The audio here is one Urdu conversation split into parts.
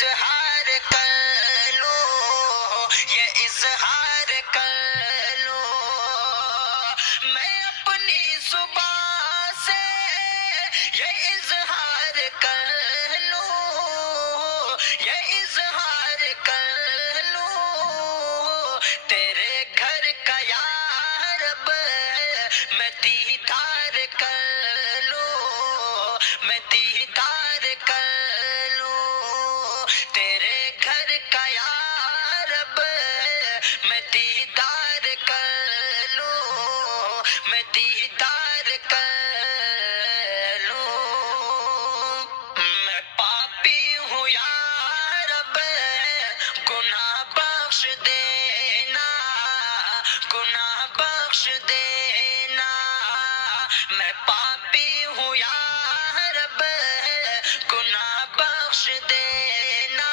اظہار کر لو، یہ اظہار کر لو، میں اپنی زبان سے یہ اظہار کر لوں، یہ اظہار کر لوں، تیرے گھر کا یا رب میں دیدار کر لوں، میں دیدار کر لوں، تیرے گھر کا یا رب میں دیدار کر لوں، میں دیدار کر لوں، میں پاپی ہوں یا رب گناہ بخش دینا، گناہ بخش دینا، میں پاپی ہوں یا رب گناہ بخش دینا،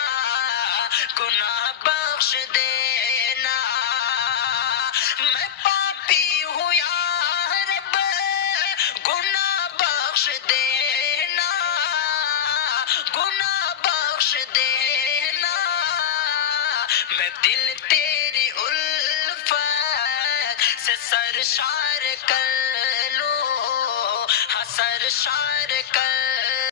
گناہ بخش دینا، میں پاپی ہوں یا رب گناہ بخش دینا، گناہ بخش دینا، میں دل تیری الفت سے سرشار کر لوں، ہاں سرشار کر